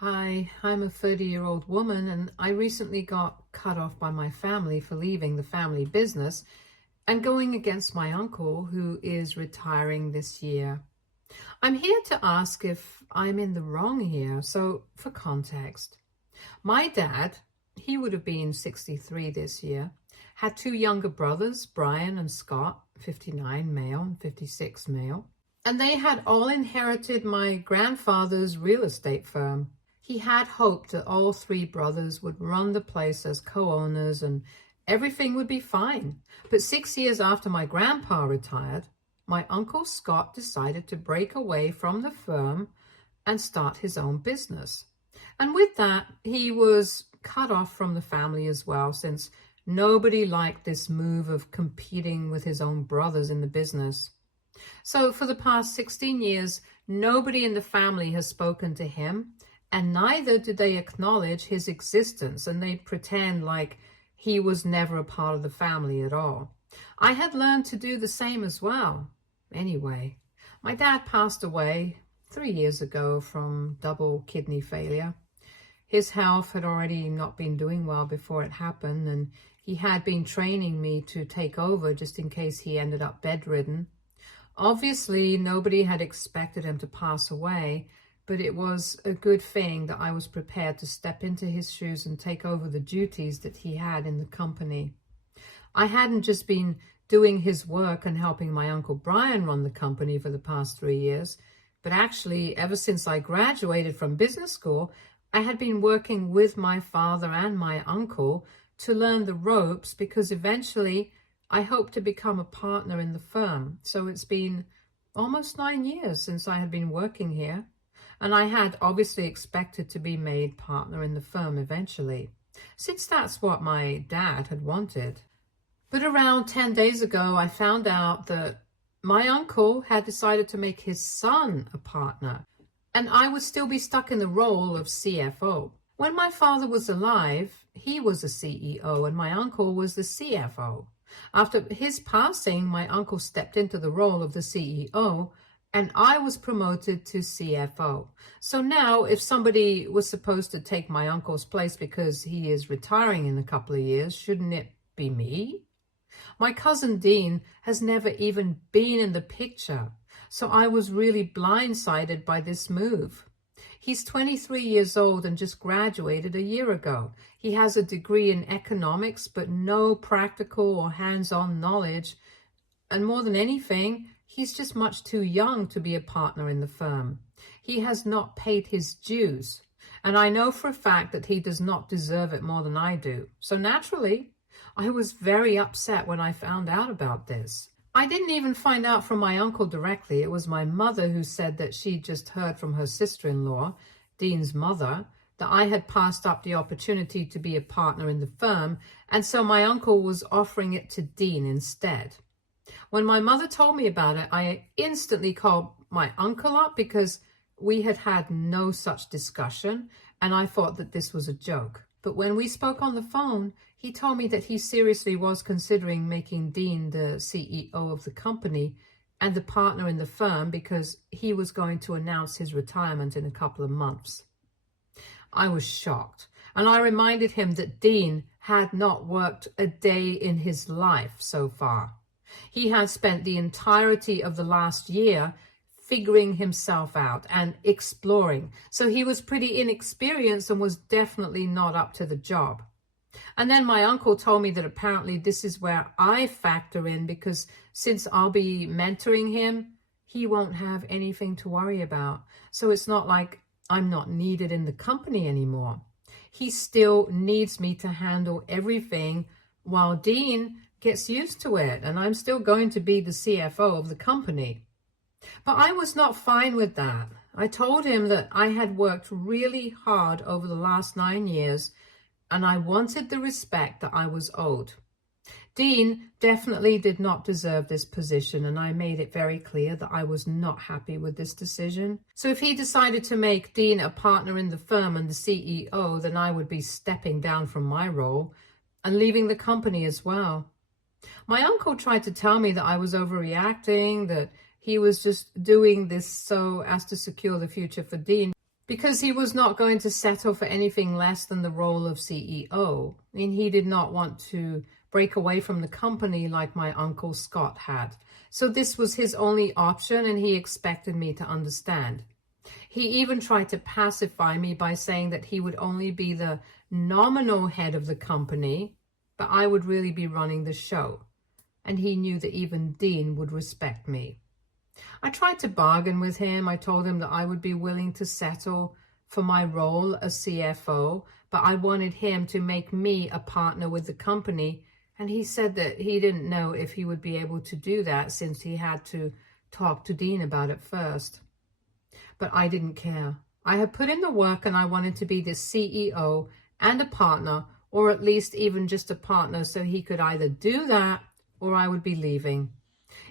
Hi, I'm a 30-year-old woman and I recently got cut off by my family for leaving the family business and going against my uncle who is retiring this year. I'm here to ask if I'm in the wrong here. So for context, my dad, he would have been 63 this year, had two younger brothers, Brian and Scott, 59 male and 56 male, and they had all inherited my grandfather's real estate firm. He had hoped that all three brothers would run the place as co-owners and everything would be fine. But 6 years after my grandpa retired, my uncle Scott decided to break away from the firm and start his own business. And with that, he was cut off from the family as well, since nobody liked this move of competing with his own brothers in the business. So for the past 16 years, nobody in the family has spoken to him, and neither do they acknowledge his existence, and they pretend like he was never a part of the family at all. I had learned to do the same as well. Anyway, my dad passed away 3 years ago from double kidney failure. His health had already not been doing well before it happened, and he had been training me to take over just in case he ended up bedridden. Obviously, nobody had expected him to pass away, but it was a good thing that I was prepared to step into his shoes and take over the duties that he had in the company. I hadn't just been doing his work and helping my Uncle Brian run the company for the past 3 years, but actually, ever since I graduated from business school, I had been working with my father and my uncle to learn the ropes, because eventually I hope to become a partner in the firm. So it's been almost 9 years since I had been working here, and I had obviously expected to be made partner in the firm eventually, since that's what my dad had wanted. But around 10 days ago, I found out that my uncle had decided to make his son a partner, and I would still be stuck in the role of CFO. When my father was alive, he was a CEO and my uncle was the CFO. After his passing, my uncle stepped into the role of the CEO and I was promoted to CFO. So now if somebody was supposed to take my uncle's place because he is retiring in a couple of years, shouldn't it be me? My cousin Dean has never even been in the picture, so I was really blindsided by this move. He's 23 years old and just graduated a year ago. He has a degree in economics, but no practical or hands-on knowledge. And more than anything, he's just much too young to be a partner in the firm. He has not paid his dues, and I know for a fact that he does not deserve it more than I do. So naturally, I was very upset when I found out about this. I didn't even find out from my uncle directly. It was my mother who said that she just heard from her sister-in-law, Dean's mother, that I had passed up the opportunity to be a partner in the firm, and so my uncle was offering it to Dean instead. When my mother told me about it, I instantly called my uncle up because we had had no such discussion, and I thought that this was a joke. But when we spoke on the phone, he told me that he seriously was considering making Dean the CEO of the company and the partner in the firm because he was going to announce his retirement in a couple of months. I was shocked, and I reminded him that Dean had not worked a day in his life so far. He had spent the entirety of the last year figuring himself out and exploring. So he was pretty inexperienced and was definitely not up to the job. And then my uncle told me that apparently this is where I factor in, because since I'll be mentoring him, he won't have anything to worry about. So it's not like I'm not needed in the company anymore. He still needs me to handle everything while Dean gets used to it, and I'm still going to be the CFO of the company. But I was not fine with that. I told him that I had worked really hard over the last 9 years, and I wanted the respect that I was owed. Dean definitely did not deserve this position, and I made it very clear that I was not happy with this decision. So if he decided to make Dean a partner in the firm and the CEO, then I would be stepping down from my role and leaving the company as well. My uncle tried to tell me that I was overreacting, that he was just doing this so as to secure the future for Dean. because he was not going to settle for anything less than the role of CEO, and he did not want to break away from the company like my uncle Scott had. So this was his only option, and he expected me to understand. He even tried to pacify me by saying that he would only be the nominal head of the company, but I would really be running the show. And he knew that even Dean would respect me. I tried to bargain with him. I told him that I would be willing to settle for my role as CFO, but I wanted him to make me a partner with the company. And he said that he didn't know if he would be able to do that since he had to talk to Dean about it first. But I didn't care. I had put in the work and I wanted to be the CEO and a partner, or at least even just a partner, so he could either do that or I would be leaving.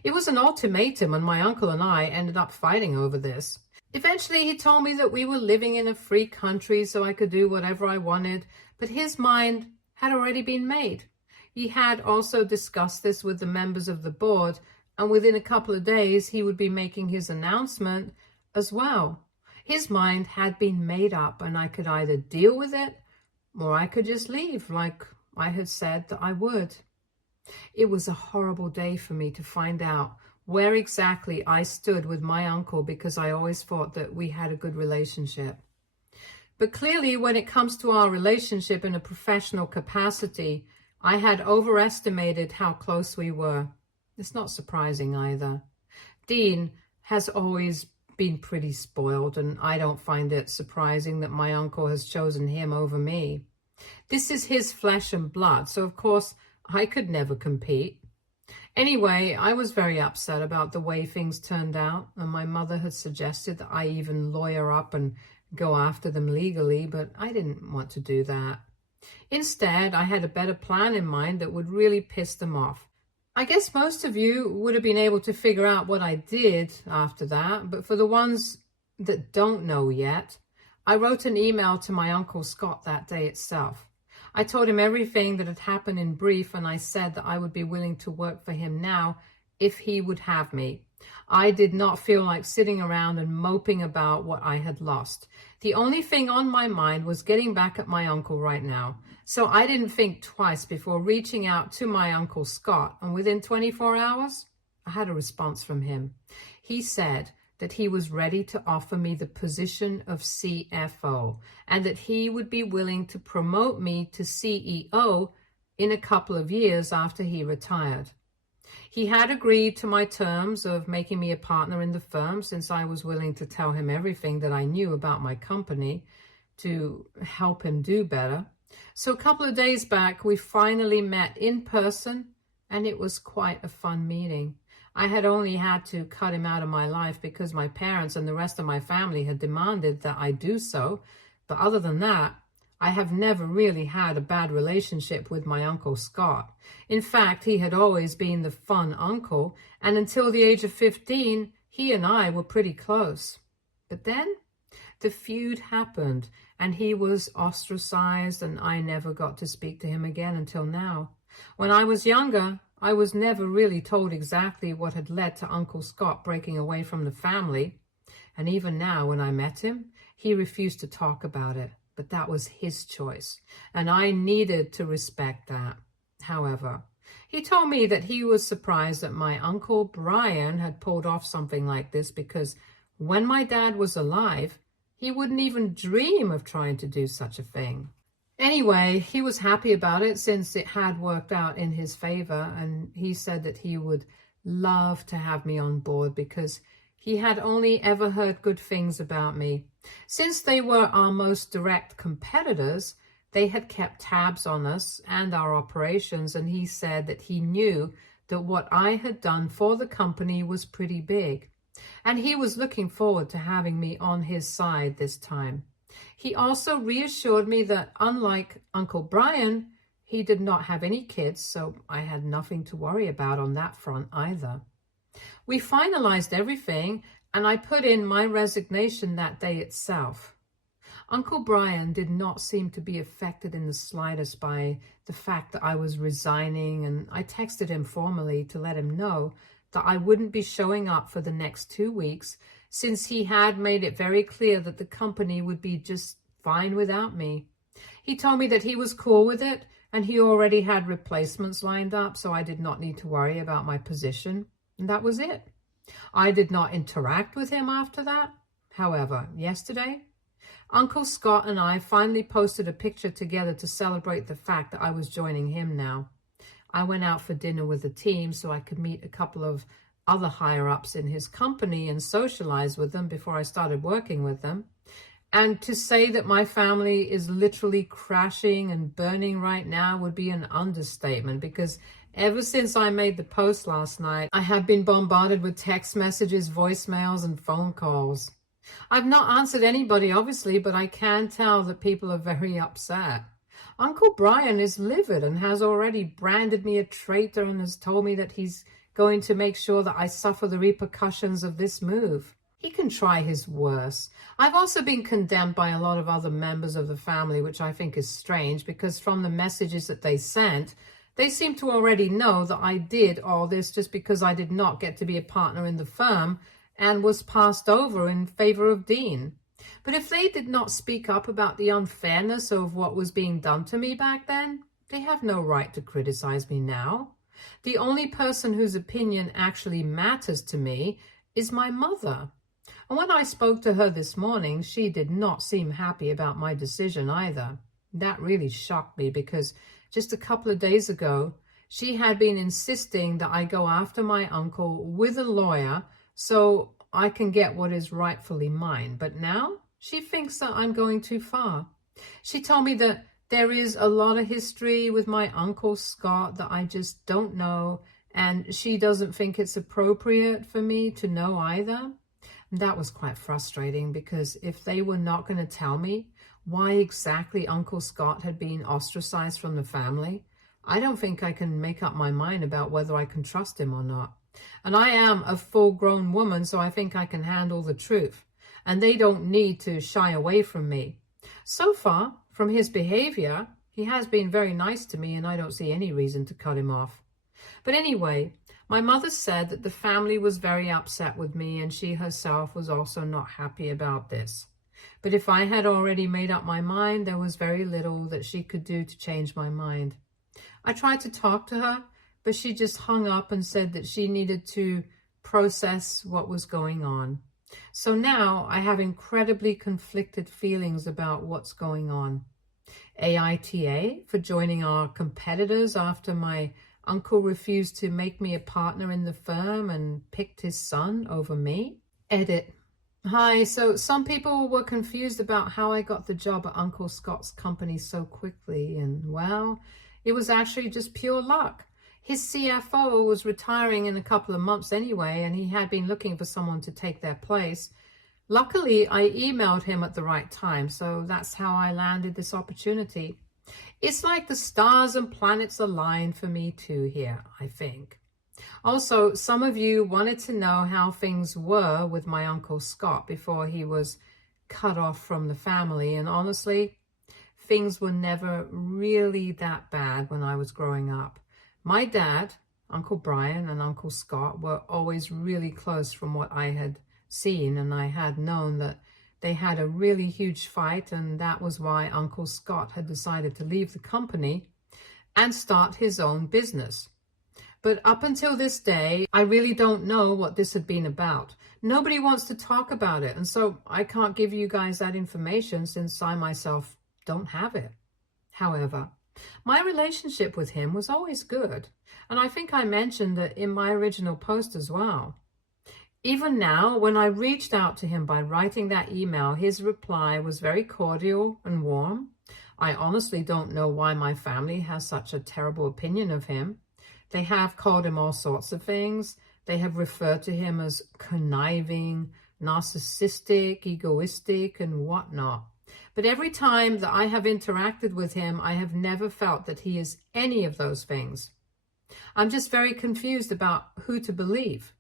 It was an ultimatum, and my uncle and I ended up fighting over this. Eventually, he told me that we were living in a free country, so I could do whatever I wanted, but his mind had already been made. He had also discussed this with the members of the board, and within a couple of days, he would be making his announcement as well. His mind had been made up, and I could either deal with it, or I could just leave, like I had said that I would. It was a horrible day for me to find out where exactly I stood with my uncle, because I always thought that we had a good relationship. But clearly, when it comes to our relationship in a professional capacity, I had overestimated how close we were. It's not surprising either. Dean has always been pretty spoiled, and I don't find it surprising that my uncle has chosen him over me. This is his flesh and blood, so of course I could never compete. Anyway, I was very upset about the way things turned out, and my mother had suggested that I even lawyer up and go after them legally, but I didn't want to do that. Instead, I had a better plan in mind that would really piss them off. I guess most of you would have been able to figure out what I did after that, but for the ones that don't know yet, I wrote an email to my Uncle Scott that day itself. I told him everything that had happened in brief, and I said that I would be willing to work for him now if he would have me. I did not feel like sitting around and moping about what I had lost. The only thing on my mind was getting back at my uncle right now. So I didn't think twice before reaching out to my Uncle Scott, and within 24 hours, I had a response from him. He said that he was ready to offer me the position of CFO, and that he would be willing to promote me to CEO in a couple of years after he retired. He had agreed to my terms of making me a partner in the firm, since I was willing to tell him everything that I knew about my company to help him do better. So a couple of days back, we finally met in person, and it was quite a fun meeting. I had only had to cut him out of my life because my parents and the rest of my family had demanded that I do so. But other than that, I have never really had a bad relationship with my Uncle Scott. In fact, he had always been the fun uncle, and until the age of 15, he and I were pretty close. But then the feud happened, and he was ostracized, and I never got to speak to him again until now. When I was younger, I was never really told exactly what had led to Uncle Scott breaking away from the family. And even now, when I met him, he refused to talk about it. But that was his choice, and I needed to respect that. However, he told me that he was surprised that my Uncle Brian had pulled off something like this, because when my dad was alive, he wouldn't even dream of trying to do such a thing. Anyway, he was happy about it since it had worked out in his favor, and he said that he would love to have me on board because he had only ever heard good things about me. Since they were our most direct competitors, they had kept tabs on us and our operations, and he said that he knew that what I had done for the company was pretty big, and he was looking forward to having me on his side this time. He also reassured me that, unlike Uncle Brian, he did not have any kids, so I had nothing to worry about on that front either. We finalized everything, and I put in my resignation that day itself. Uncle Brian did not seem to be affected in the slightest by the fact that I was resigning, and I texted him formally to let him know that I wouldn't be showing up for the next 2 weeks since he had made it very clear that the company would be just fine without me. He told me that he was cool with it and he already had replacements lined up, so I did not need to worry about my position. And that was it. I did not interact with him after that. However, yesterday, Uncle Scott and I finally posted a picture together to celebrate the fact that I was joining him now. I went out for dinner with the team so I could meet a couple of other higher-ups in his company and socialize with them before I started working with them. And to say that my family is literally crashing and burning right now would be an understatement, because ever since I made the post last night, I have been bombarded with text messages, voicemails, and phone calls. I've not answered anybody, obviously, but I can tell that people are very upset. Uncle Brian is livid and has already branded me a traitor and has told me that he's going to make sure that I suffer the repercussions of this move. He can try his worst. I've also been condemned by a lot of other members of the family, which I think is strange, because from the messages that they sent, they seem to already know that I did all this just because I did not get to be a partner in the firm and was passed over in favor of Dean. But if they did not speak up about the unfairness of what was being done to me back then, they have no right to criticize me now. The only person whose opinion actually matters to me is my mother. And when I spoke to her this morning, she did not seem happy about my decision either. That really shocked me, because just a couple of days ago, she had been insisting that I go after my uncle with a lawyer so I can get what is rightfully mine. But now she thinks that I'm going too far. She told me that there is a lot of history with my Uncle Scott that I just don't know, and she doesn't think it's appropriate for me to know either. And that was quite frustrating, because if they were not going to tell me why exactly Uncle Scott had been ostracized from the family, I don't think I can make up my mind about whether I can trust him or not. And I am a full-grown woman, so I think I can handle the truth. And they don't need to shy away from me. So far, from his behavior, he has been very nice to me, and I don't see any reason to cut him off. But anyway, my mother said that the family was very upset with me, and she herself was also not happy about this. But if I had already made up my mind, there was very little that she could do to change my mind. I tried to talk to her, but she just hung up and said that she needed to process what was going on. So now I have incredibly conflicted feelings about what's going on. AITA for joining our competitors after my uncle refused to make me a partner in the firm and picked his son over me. Edit. Hi, so some people were confused about how I got the job at Uncle Scott's company so quickly, and well, it was actually just pure luck. His CFO was retiring in a couple of months anyway, and he had been looking for someone to take their place. Luckily, I emailed him at the right time, so that's how I landed this opportunity. It's like the stars and planets aligned for me too here, I think. Also, some of you wanted to know how things were with my Uncle Scott before he was cut off from the family, and honestly, things were never really that bad when I was growing up. My dad, Uncle Brian, and Uncle Scott were always really close from what I had seen, and I had known that they had a really huge fight, and that was why Uncle Scott had decided to leave the company and start his own business. But up until this day, I really don't know what this had been about. Nobody wants to talk about it, and so I can't give you guys that information since I myself don't have it. However, my relationship with him was always good, and I think I mentioned that in my original post as well. Even now, when I reached out to him by writing that email, his reply was very cordial and warm. I honestly don't know why my family has such a terrible opinion of him. They have called him all sorts of things. They have referred to him as conniving, narcissistic, egoistic, and whatnot. But every time that I have interacted with him, I have never felt that he is any of those things. I'm just very confused about who to believe.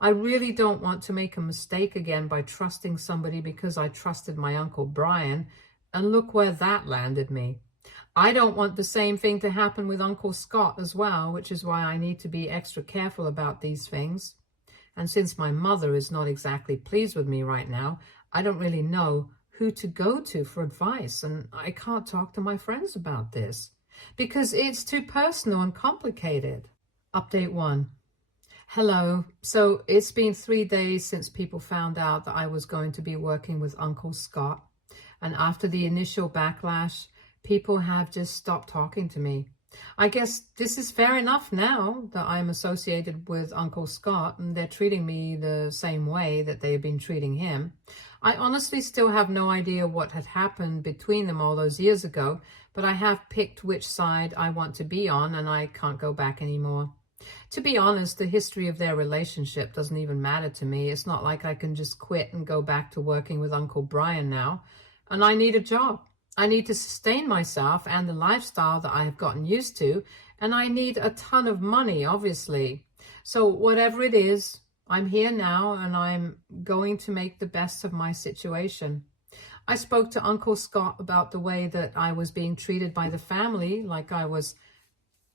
I really don't want to make a mistake again by trusting somebody because I trusted my Uncle Brian, and look where that landed me. I don't want the same thing to happen with Uncle Scott as well, which is why I need to be extra careful about these things. And since my mother is not exactly pleased with me right now, I don't really know who to go to for advice, and I can't talk to my friends about this because it's too personal and complicated. Update 1. Hello. So it's been 3 days since people found out that I was going to be working with Uncle Scott. And after the initial backlash, people have just stopped talking to me. I guess this is fair enough now that I'm associated with Uncle Scott and they're treating me the same way that they've been treating him. I honestly still have no idea what had happened between them all those years ago, but I have picked which side I want to be on and I can't go back anymore. To be honest, the history of their relationship doesn't even matter to me. It's not like I can just quit and go back to working with Uncle Brian now. And I need a job. I need to sustain myself and the lifestyle that I have gotten used to, and I need a ton of money, obviously. So whatever it is, I'm here now and I'm going to make the best of my situation. I spoke to Uncle Scott about the way that I was being treated by the family, like I was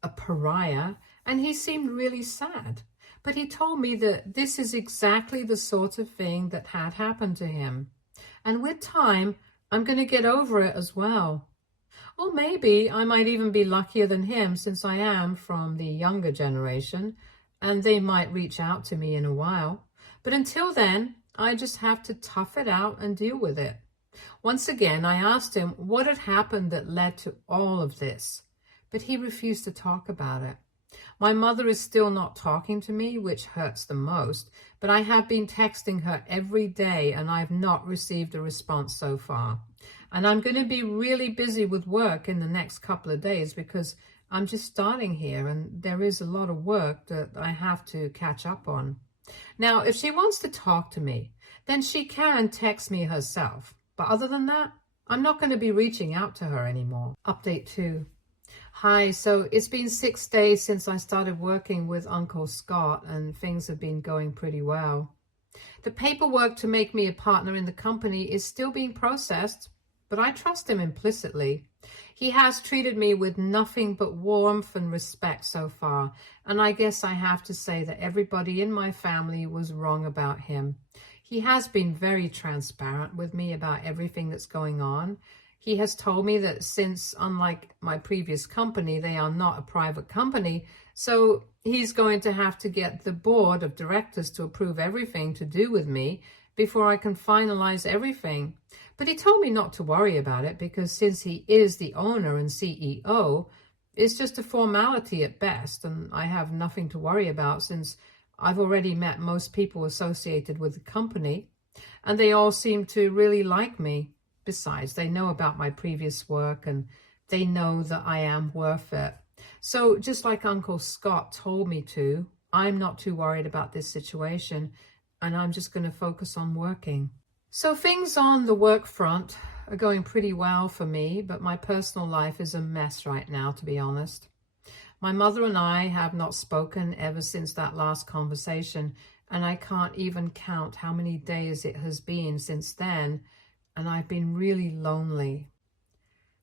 a pariah, and he seemed really sad. But he told me that this is exactly the sort of thing that had happened to him. And with time, I'm going to get over it as well. Or maybe I might even be luckier than him since I am from the younger generation, and they might reach out to me in a while. But until then, I just have to tough it out and deal with it. Once again, I asked him what had happened that led to all of this, but he refused to talk about it. My mother is still not talking to me, which hurts the most, but I have been texting her every day and I've not received a response so far. And I'm going to be really busy with work in the next couple of days because I'm just starting here and there is a lot of work that I have to catch up on. Now, if she wants to talk to me, then she can text me herself. But other than that, I'm not going to be reaching out to her anymore. Update 2. Hi, so it's been 6 days since I started working with Uncle Scott and things have been going pretty well. The paperwork to make me a partner in the company is still being processed, but I trust him implicitly. He has treated me with nothing but warmth and respect so far, and I guess I have to say that everybody in my family was wrong about him. He has been very transparent with me about everything that's going on. He has told me that since, unlike my previous company, they are not a private company, so he's going to have to get the board of directors to approve everything to do with me before I can finalize everything. But he told me not to worry about it because since he is the owner and CEO, it's just a formality at best, and I have nothing to worry about since I've already met most people associated with the company, and they all seem to really like me. Besides, they know about my previous work and they know that I am worth it. So just like Uncle Scott told me to, I'm not too worried about this situation and I'm just going to focus on working. So things on the work front are going pretty well for me, but my personal life is a mess right now, to be honest. My mother and I have not spoken ever since that last conversation, and I can't even count how many days it has been since then. And I've been really lonely.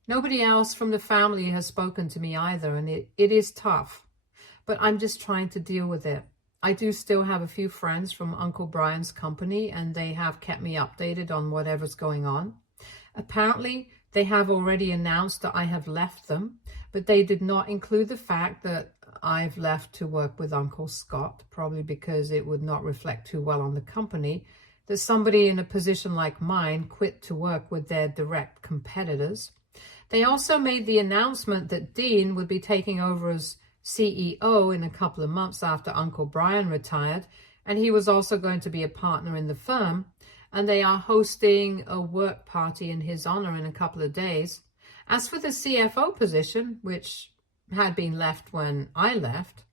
Nobody else from the family has spoken to me either, and it is tough, but I'm just trying to deal with it. I do still have a few friends from Uncle Brian's company, and they have kept me updated on whatever's going on. Apparently, they have already announced that I have left them, but they did not include the fact that I've left to work with Uncle Scott, probably because it would not reflect too well on the company, that somebody in a position like mine quit to work with their direct competitors. They also made the announcement that Dean would be taking over as CEO in a couple of months after Uncle Brian retired, and he was also going to be a partner in the firm, and they are hosting a work party in his honor in a couple of days. As for the CFO position, which had been left when I left,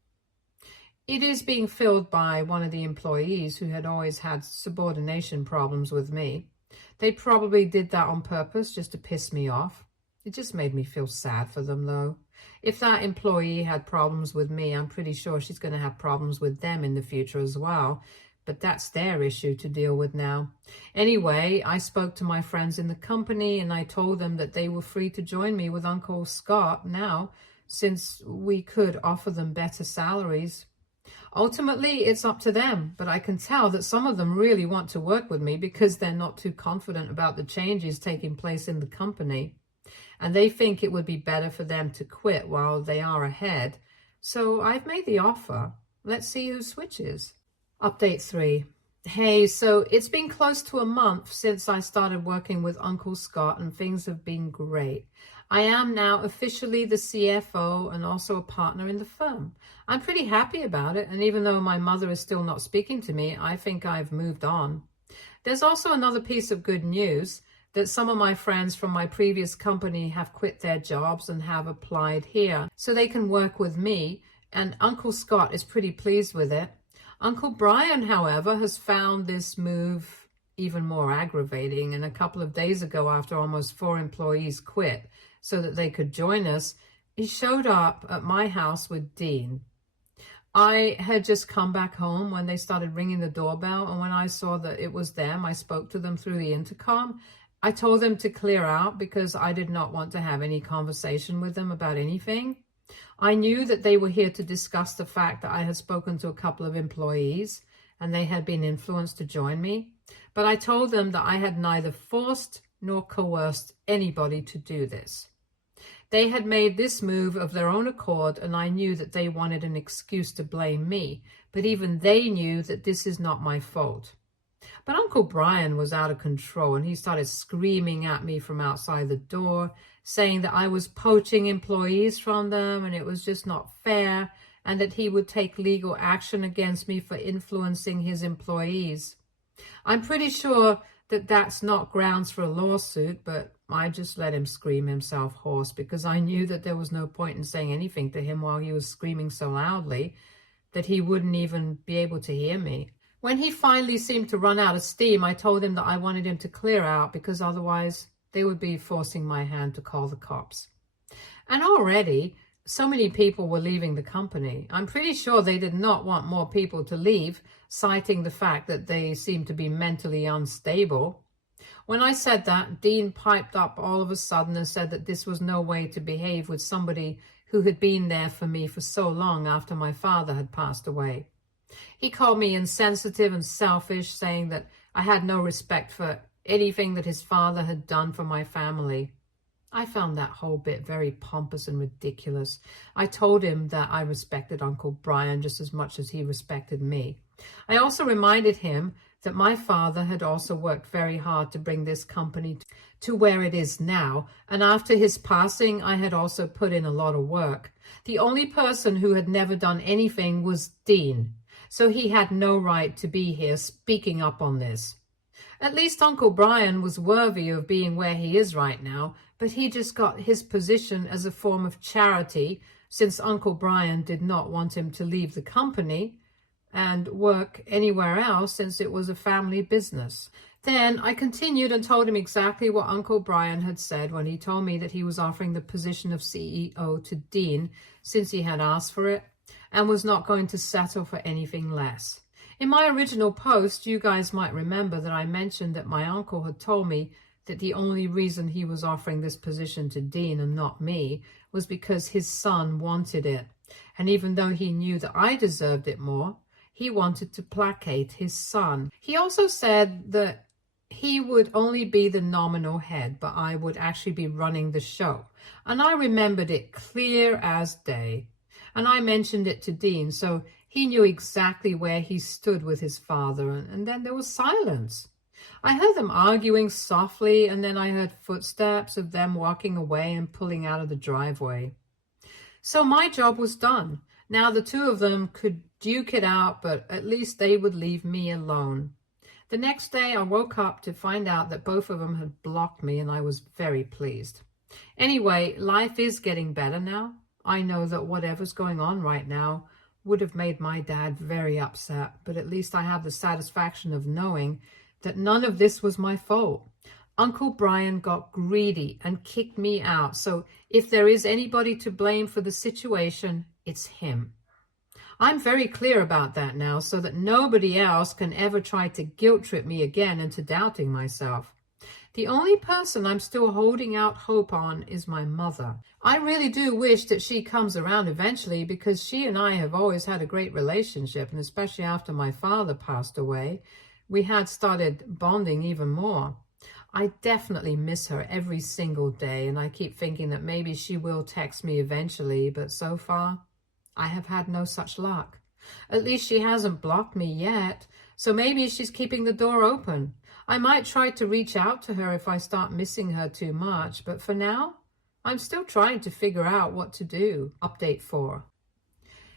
it is being filled by one of the employees who had always had subordination problems with me. They probably did that on purpose just to piss me off. It just made me feel sad for them, though. If that employee had problems with me, I'm pretty sure she's going to have problems with them in the future as well. But that's their issue to deal with now. Anyway, I spoke to my friends in the company and I told them that they were free to join me with Uncle Scott now, since we could offer them better salaries. Ultimately, it's up to them, but I can tell that some of them really want to work with me because they're not too confident about the changes taking place in the company. And they think it would be better for them to quit while they are ahead. So I've made the offer. Let's see who switches. Update 3. Hey, so it's been close to a month since I started working with Uncle Scott, and things have been great. I am now officially the CFO and also a partner in the firm. I'm pretty happy about it, and even though my mother is still not speaking to me, I think I've moved on. There's also another piece of good news, that some of my friends from my previous company have quit their jobs and have applied here so they can work with me, and Uncle Scott is pretty pleased with it. Uncle Brian, however, has found this move even more aggravating, and a couple of days ago, after almost 4 employees quit so that they could join us, he showed up at my house with Dean. I had just come back home when they started ringing the doorbell, and when I saw that it was them, I spoke to them through the intercom. I told them to clear out because I did not want to have any conversation with them about anything. I knew that they were here to discuss the fact that I had spoken to a couple of employees and they had been influenced to join me. But I told them that I had neither forced nor coerced anybody to do this. They had made this move of their own accord, and I knew that they wanted an excuse to blame me. But even they knew that this is not my fault. But Uncle Brian was out of control, and he started screaming at me from outside the door, saying that I was poaching employees from them and it was just not fair, and that he would take legal action against me for influencing his employees. I'm pretty sure that that's not grounds for a lawsuit, but I just let him scream himself hoarse because I knew that there was no point in saying anything to him while he was screaming so loudly that he wouldn't even be able to hear me. When he finally seemed to run out of steam, I told him that I wanted him to clear out because otherwise they would be forcing my hand to call the cops. And already, so many people were leaving the company. I'm pretty sure they did not want more people to leave, citing the fact that they seemed to be mentally unstable. When I said that, Dean piped up all of a sudden and said that this was no way to behave with somebody who had been there for me for so long after my father had passed away. He called me insensitive and selfish, saying that I had no respect for anything that his father had done for my family. I found that whole bit very pompous and ridiculous. I told him that I respected Uncle Brian just as much as he respected me. I also reminded him that my father had also worked very hard to bring this company to where it is now, and after his passing, I had also put in a lot of work. The only person who had never done anything was Dean, so he had no right to be here speaking up on this. At least Uncle Brian was worthy of being where he is right now, but he just got his position as a form of charity since Uncle Brian did not want him to leave the company and work anywhere else since it was a family business. Then I continued and told him exactly what Uncle Brian had said when he told me that he was offering the position of CEO to Dean since he had asked for it and was not going to settle for anything less. In my original post, you guys might remember that I mentioned that my uncle had told me that the only reason he was offering this position to Dean and not me was because his son wanted it. And even though he knew that I deserved it more, he wanted to placate his son. He also said that he would only be the nominal head, but I would actually be running the show. And I remembered it clear as day. And I mentioned it to Dean, so he knew exactly where he stood with his father, and then there was silence. I heard them arguing softly, and then I heard footsteps of them walking away and pulling out of the driveway. So my job was done. Now the two of them could duke it out, but at least they would leave me alone. The next day I woke up to find out that both of them had blocked me, and I was very pleased. Anyway, life is getting better now. I know that whatever's going on right now would have made my dad very upset, but at least I have the satisfaction of knowing that none of this was my fault. Uncle Brian got greedy and kicked me out, so if there is anybody to blame for the situation, it's him. I'm very clear about that now so that nobody else can ever try to guilt trip me again into doubting myself. The only person I'm still holding out hope on is my mother. I really do wish that she comes around eventually, because she and I have always had a great relationship, and especially after my father passed away, we had started bonding even more. I definitely miss her every single day, and I keep thinking that maybe she will text me eventually, but so far, I have had no such luck. At least she hasn't blocked me yet, so maybe she's keeping the door open. I might try to reach out to her if I start missing her too much, but for now, I'm still trying to figure out what to do. Update 4.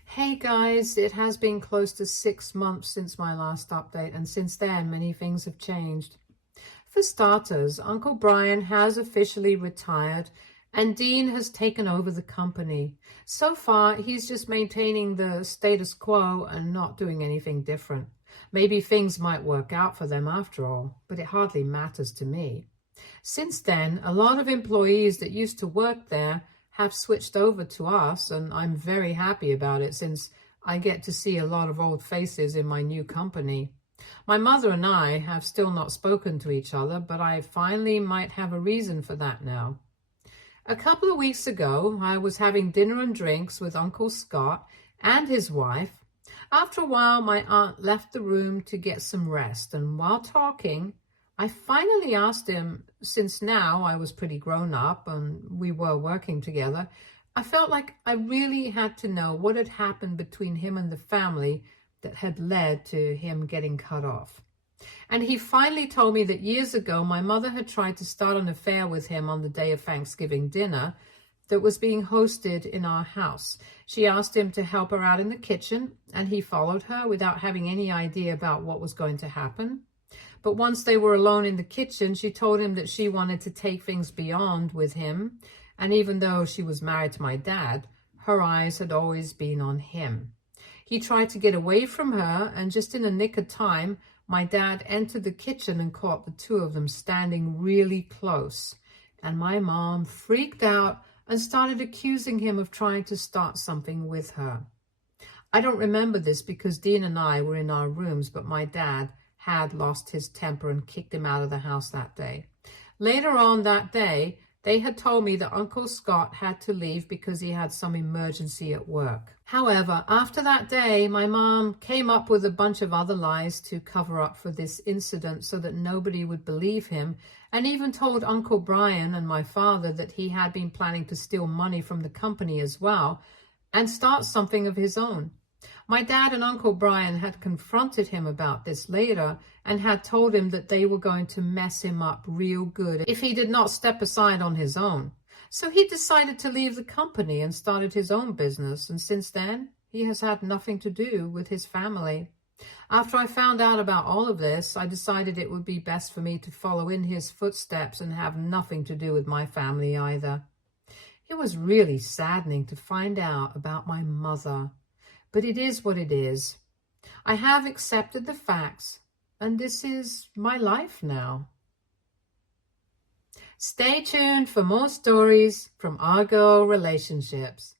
Hey guys, it has been close to 6 months since my last update, and since then, many things have changed. For starters, Uncle Brian has officially retired, and Dean has taken over the company. So far, he's just maintaining the status quo and not doing anything different. Maybe things might work out for them after all, but it hardly matters to me. Since then, a lot of employees that used to work there have switched over to us, and I'm very happy about it, since I get to see a lot of old faces in my new company. My mother and I have still not spoken to each other, but I finally might have a reason for that now. A couple of weeks ago, I was having dinner and drinks with Uncle Scott and his wife. After a while, my aunt left the room to get some rest, and while talking, I finally asked him, since now I was pretty grown up and we were working together, I felt like I really had to know what had happened between him and the family that had led to him getting cut off. And he finally told me that years ago my mother had tried to start an affair with him on the day of Thanksgiving dinner that was being hosted in our house. She asked him to help her out in the kitchen, and he followed her without having any idea about what was going to happen. But once they were alone in the kitchen, she told him that she wanted to take things beyond with him, and even though she was married to my dad, her eyes had always been on him. He tried to get away from her, and just in the nick of time, my dad entered the kitchen and caught the two of them standing really close. And my mom freaked out and started accusing him of trying to start something with her. I don't remember this because Dean and I were in our rooms, but my dad had lost his temper and kicked him out of the house that day. Later on that day, they had told me that Uncle Scott had to leave because he had some emergency at work. However, after that day, my mom came up with a bunch of other lies to cover up for this incident so that nobody would believe him, and even told Uncle Brian and my father that he had been planning to steal money from the company as well and start something of his own. My dad and Uncle Brian had confronted him about this later and had told him that they were going to mess him up real good if he did not step aside on his own. So he decided to leave the company and started his own business, and since then, he has had nothing to do with his family. After I found out about all of this, I decided it would be best for me to follow in his footsteps and have nothing to do with my family either. It was really saddening to find out about my mother. But it is what it is. I have accepted the facts, and this is my life now. Stay tuned for more stories from our girl relationships.